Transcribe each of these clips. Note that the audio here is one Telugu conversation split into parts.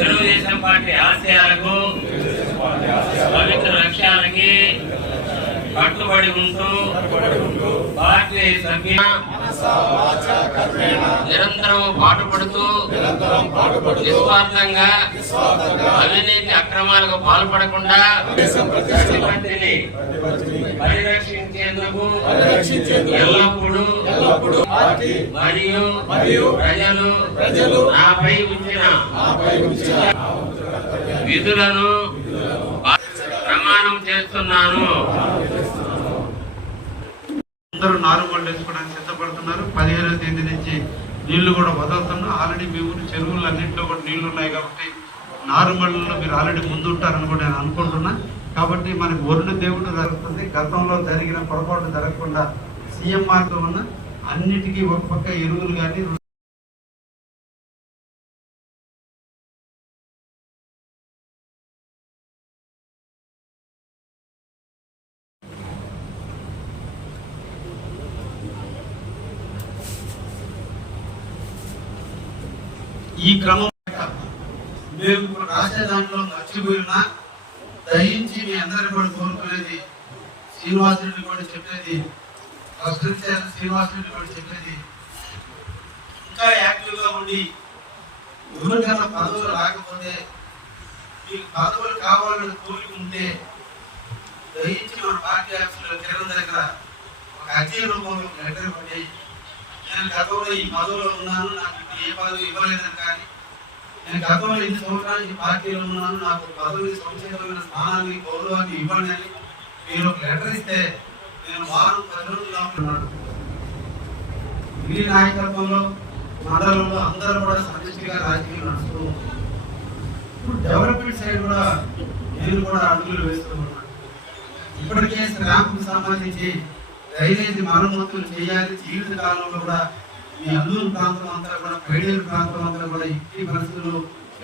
తెలుగుదేశం పార్టీ ఆశయాలకు కట్టుబడి ఉంటూ పార్టీ సభ్య నిరంతరం పాటుపడుతూ నిస్వార్థంగా అవినీతి అక్రమాలకు పాల్పడకుండా ప్రతిపత్తిని పరిరక్షించేందుకు ఎల్లప్పుడూ మరియు ప్రజలు నాపై ఉంచిన విధులను ప్రమాణం చేస్తున్నాను. అందరూ నారుమళ్ళు వేసుకోవడానికి సిద్ధపడుతున్నారు. పదిహేనవ తేదీ నుంచి నీళ్ళు కూడా వదులుతున్నాం ఆల్రెడీ మీ ఊరి చెరువులు అన్నింటిలో కూడా నీళ్ళు ఉన్నాయి కాబట్టి నారుమళ్ళలో మీరు ఆల్రెడీ ముందుంటారని కూడా నేను అనుకుంటున్నా. కాబట్టి మనకి వరుణ దేవుడు జరుగుతుంది. గతంలో జరిగిన పొరపాటు జరగకుండా సీఎం మార్గం ఉన్న అన్నిటికీ ఒక పక్క ఎరువులు కానీ ఈ క్రమం మేము రాసే దాంట్లో మర్చిపోయినా దయించి మీ అందరిని కూడా కోరుకునేది శ్రీనివాసుడిని కూడా చెప్పేది ప్రశ్నించారు శ్రీనివాసరెడ్డి కూడా చెప్పేది. ఇంకా యాక్టివ్గా ఉండి ఎవరికైనా పదవులు రాకపోతే మీకు పదవులు కావాలని కోరుకుంటే దయించి మన పార్టీ ఆఫీసులో కిరణ్ దగ్గర ఒక అర్జీ రూపంలో లెటర్ పడి నేను గతంలో ఈ పదవిలో ఉన్నాను నాకు ఏ పదవి ఇవ్వలేదని నేను గతంలో ఎన్ని సంవత్సరాలు ఈ పార్టీలో ఉన్నాను నాకు పదవి సంక్షేమమైన స్థానాన్ని గౌరవాన్ని ఇవ్వండి అని మీరు ఒక లెటర్ ఇస్తే నేను వారం పది రోజుల్లో ఉన్నాను మీ నాయకత్వంలో మండలంలో అందరూ కూడా సమిష్టిగా రాజకీయం నడుస్తూ ఇప్పుడు డెవలప్మెంట్ సైడ్ కూడా నేను కూడా అడుగులు వేస్తూ ఉన్నాను. ఇప్పటికే శ్రాంపుకు సంబంధించి డ్రైనేజీ మరమ్మతులు చేయాలి. జీవిత కాలంలో కూడా ఈ అల్లూరు ప్రాంతం అంతా కూడా పైడేరు ప్రాంతం అంతా కూడా ఇట్టి పరిస్థితులు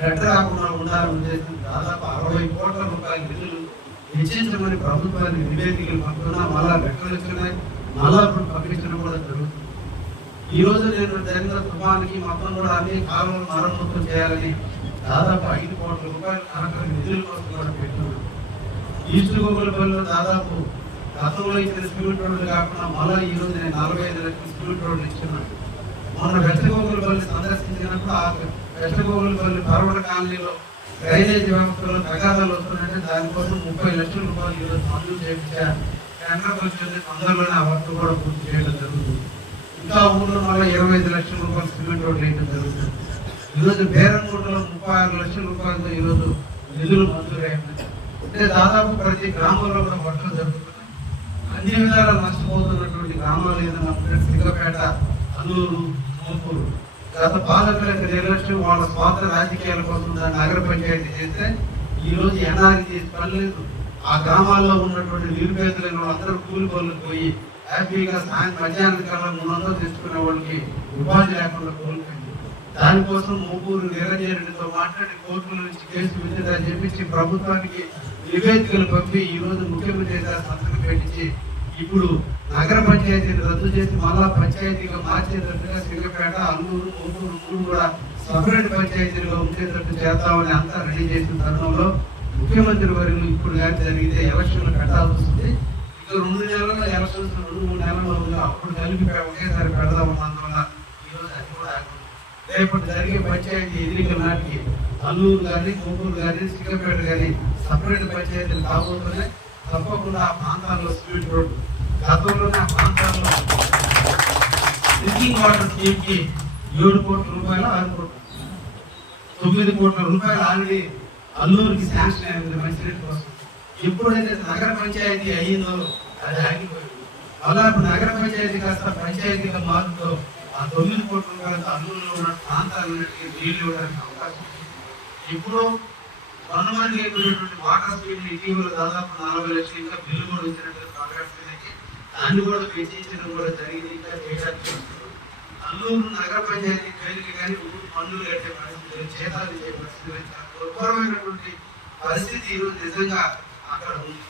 గడ్డ రాకుండా ఉండాలని ఉద్దేశం దాదాపు అరవై కోట్ల రూపాయల నిధులు హెచ్చించమని ప్రభుత్వాన్ని నివేదికలు పంపుతున్నా మళ్ళా లెక్కలు వచ్చినాయి మళ్ళా ఇప్పుడు కూడా జరుగుతుంది. ఈ రోజు నేను జరిగిన తుఫానికి మొత్తం కూడా అన్ని కాలువలు మరమ్మతులు చేయాలని దాదాపు ఐదు కోట్ల రూపాయలు కనక నిధుల కోసం కూడా పెట్టున్నాను ఈస్ట్ గోగులపల్లిలో దాదాపు గతంలో ఇచ్చిన స్పీడ్ రోడ్లు కాకుండా మళ్ళీ ఈ రోజు నేను నలభై ఐదు లక్షల స్పీడ్ రోడ్లు ఇస్తున్నాను. మొన్న వెచ్చగోగులపల్లి సందర్శించినప్పుడు ఆ వెచ్చగోగులపల్లి పర్వత కాలనీలో డ్రైనేజ్ వ్యవస్థలో తగాదాలు వస్తున్నాయంటే దానికోసం ముప్పై లక్షల రూపాయలు ఈరోజు మంజూరు చేయించారు. టెండర్ వచ్చింది తొందరలోనే ఆ వర్క్ కూడా పూర్తి చేయడం జరుగుతుంది. ఇంకా ఊళ్ళో మళ్ళీ ఇరవై ఐదు లక్షల రూపాయలు సిమెంట్ రోడ్లు వేయడం జరుగుతుంది. ఈరోజు బేరంగూడలో ముప్పై ఆరు లక్షల రూపాయలతో ఈరోజు నిధులు మంజూరైనాయి అంటే దాదాపు ప్రతి గ్రామంలో కూడా వర్షాలు జరుగుతున్నాయి అన్ని విధాలా నష్టపోతున్నటువంటి గ్రామాలు ఏదైనా ఉంటే సిగ్గపేట అల్లూరు మోపూరు గత పాలకులకు నిర్లక్ష్యం వాళ్ళ స్వార్థ రాజకీయాల కోసం దాన్ని నగర పంచాయతీ చేస్తే ఈరోజు రోజు ఎన్ఆర్జీ పర్లేదు ఆ గ్రామాల్లో ఉన్నటువంటి నిరుపేదలైన వాళ్ళందరూ కూలి పనులకు పోయి హ్యాపీగా సాయంత్రం మధ్యాహ్నం కల్లా మూడు వందలు తెచ్చుకునే వాళ్ళకి ఉపాధి లేకుండా కోల్పోయింది. దానికోసం ముగ్గురు నిరంజనుడితో మాట్లాడి కోర్టుల నుంచి కేసు విత్డ్రా చేపించి ప్రభుత్వానికి నివేదికలు పంపి ఈ రోజు ముఖ్యమంత్రి సంతకం పెట్టించి ఇప్పుడు నగర పంచాయతీని రద్దు చేసి మళ్ళా పంచాయతీగా మార్చేటట్టుగా సింగపేట అల్లూరు మూపూరు కూడా సపరేట్ పంచాయతీలుగా ఉండేటట్టు చేద్దామని అంతా రెడీ చేసిన తరుణంలో ముఖ్యమంత్రి వర్యులు ఇప్పుడు కానీ జరిగితే ఎలక్షన్లు పెట్టాల్సి వస్తుంది. ఇక రెండు నెలల్లో ఎలక్షన్స్ రెండు మూడు నెలల్లో ఉంది అప్పుడు కలిపి ఒకేసారి పెడదామన్నందువల్ల ఈ అది కూడా రేపటి జరిగే పంచాయతీ ఎన్నికల నాటికి అల్లూరు కానీ మూపూరు కానీ సింగపేట కానీ సపరేట్ పంచాయతీలు కాబోతున్నాయి. తప్పకుండా ఆ ప్రాంతాల్లో స్పీడ్ రోడ్డు. గతంలోనే ప్రాంతాల్లో డ్రింకింగ్ వాటర్ స్కీమ్కి ఏడు కోట్ల రూపాయలు ఆరు కోట్ల. తొమ్మిది కోట్ల రూపాయలు ఆల్రెడీ అల్లూరికి శాంక్షన్ అయింది మంచినీటి కోసం. ఎప్పుడైతే నగర పంచాయతీ అయ్యిందో అది ఆగిపోయింది. అలా ఇప్పుడు నగర పంచాయతీ కాస్త పంచాయతీగా మారుతో ఆ తొమ్మిది కోట్ల రూపాయలతో అల్లూరులో ఉన్న ప్రాంతాలన్నిటికీ నీళ్ళు ఇవ్వడానికి అవకాశం ఉంది. ఇప్పుడు వనమని వాటర్ స్పీడ్ ఇటీవల దాదాపు నలభై లక్షలు ఇంకా బిల్లు కూడా వచ్చినట్టు కాంట్రాక్ట్ దాన్ని కూడా పెంచడం కూడా జరిగింది. ఇంకా చేయడానికి అల్లూరు నగర పంచాయతీ పేరుకి కానీ ఊరు పన్నులు కట్టే పరిస్థితి చేతాలు ఇచ్చే పరిస్థితి ఘోరమైనటువంటి పరిస్థితి ఈరోజు నిజంగా అక్కడ ఉంది.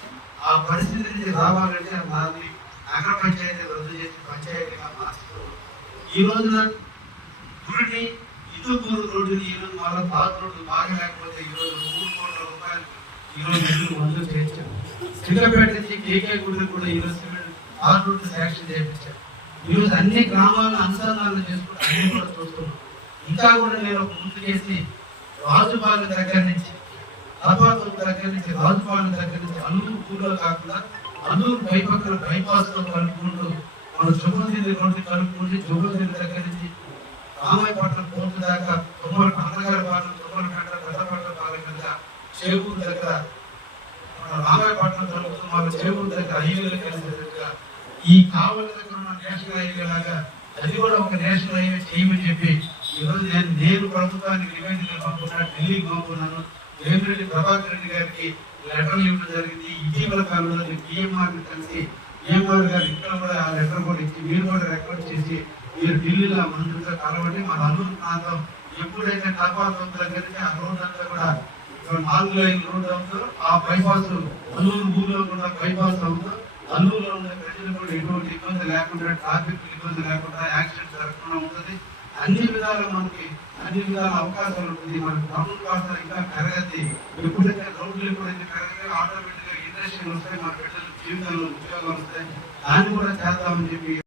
ఆ పరిస్థితి నుంచి రావాలంటే దాన్ని నగర పంచాయతీ రద్దు చేసి పంచాయతీగా మార్చుకోవాలి. ఈ రోజున గురిని ఈ రోడ్డుని రోడ్డు ఈరోజు వాళ్ళ పాత రోడ్డు బాగా లేకపోతే ఈరోజు మూడు కోట్ల రూపాయలు ఈరోజు నిధులు మంజూరు చేయించాం నుంచి కేకే గుడిని కూడా ఈరోజు పాత రోడ్డు శాంక్షన్ చేయించారు. ఈరోజు అన్ని గ్రామాలను అనుసంధానం చేసుకుంటూ అన్ని కూడా చూస్తున్నాం. ఇంకా కూడా నేను ఒక ముందు చేసి రాజుపాలెం దగ్గర నుంచి అపాతం దగ్గర నుంచి రాజుపాలన దగ్గర నుంచి అల్లూరు ఊళ్ళో కాకుండా అల్లూరు పైపక్కల బైపాస్తో కలుపుకుంటూ మన జుగోదిరి రోడ్డు కలుపుకుంటే జుగోదిరి దగ్గర నుంచి రామాయపట్నం పోర్టు దాకా తుమ్మల అన్నగారి పాటలు తుమ్మల కంట పెద్దపట్ల పాలెం మీద చేకూరు దగ్గర మన రామాయపట్నం కలుపుతూ మన చేకూరు దగ్గర హైవేలు కలిసి ఈ కావలి దగ్గర ఉన్న నేషనల్ హైవే లాగా అది కూడా ఒక నేషనల్ హైవే చేయమని చెప్పి ఈరోజు నేను నేను ప్రభుత్వానికి నివేదికలు పంపుకున్నా ఢిల్లీకి పంపుకున్నాను వేమిరెడ్డి ప్రభాకర్ రెడ్డి గారికి లెటర్లు ఇవ్వడం జరిగింది. ఇటీవల కాలంలో పిఎంఆర్ని కలిసి పిఎంఆర్ గారు ఇక్కడ కూడా ఆ లెటర్ కూడా ఇచ్చి మీరు కూడా రికార్డ్ చేసి మీరు ఢిల్లీలో మంత్రులుగా కలవండి. మన అల్లూరు ప్రాంతం ఎప్పుడైతే టపాసం దగ్గర నుంచి ఆ రోడ్ అంతా కూడా నాలుగు లైన్ రోడ్ అవుతుందో ఆ బైపాస్ అల్లూరు ఊర్లో కూడా బైపాస్ అవుతుందో అల్లూరులో ఉన్న ప్రజలు ఎటువంటి ఇబ్బంది లేకుండా ట్రాఫిక్ ఇబ్బంది లేకుండా యాక్సిడెంట్ జరగకుండా ఉంటుంది. అన్ని విధాలు మనకి అన్ని విధాల అవకాశాలు ఉంటుంది మనకి టౌన్ కాస్త ఇంకా పెరగద్ది. ఎప్పుడైతే రోడ్లు ఎప్పుడైతే పెరగదు ఆటోమేటిక్గా ఇండస్ట్రీలు వస్తాయి. మన బిడ్డల జీవితంలో ఉద్యోగాలు వస్తాయి. దాన్ని కూడా చేద్దామని చెప్పి